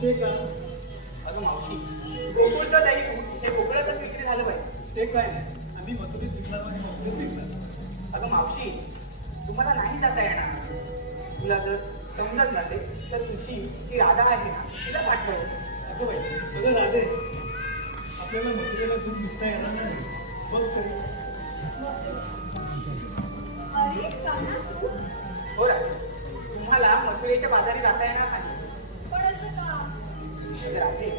ते का? अगं मावशी. गोकुळचं दही हे गोकुळातच विक्री झालं पाहिजे ते काय? नाही आम्ही मथुरीत विकणार आणि मथुरीत विकणार. अगं मावशी तुम्हाला नाही जाता येणार. तुला जर समजत नसेल तर तुझी ती राधा आहे ना तिला पाठवायचं. अगं बाई सगळं राधे आपल्याला मथुरेला दूध विकता येणार नाही. बघ तरी. अरे हो राधे तुम्हाला मथुरेच्या बाजारी जाता येणार नाही. अगं राधे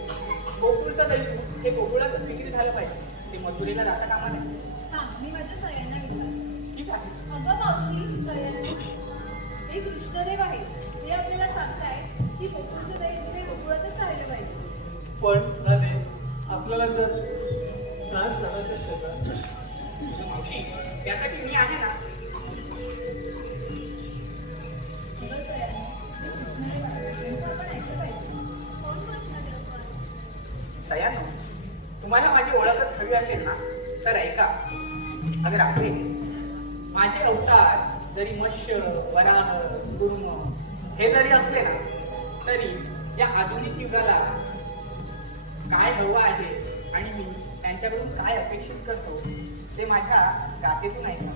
गोकुळचं दही हे गोकुळातच विक्री झालं पाहिजे. ते मथुरेला जाता कामा नाही हा मी माझ्या सगळ्यांना विचार ठीक आहे. अगं मावशी सगळ्यांना हे कृष्णदेव आहे. ते आपल्याला सांगताय की गोकुळचं दही हे गोकुळातच राहिलं पाहिजे. पण राधे आपल्याला जर त्रास झाला तर त्याचा मावशी त्यासाठी मी आहे ना तुम्हाला माझी ओळखच हवी असेल ना तर ऐका. अगं राधे माझे अवतार जरी मत्स्य वराह कुर्म हे जरी असले ना तरी या आधुनिक युगाला काय हवं आहे आणि मी त्यांच्याकडून काय अपेक्षित करतो ते माझ्या गातेतून ऐका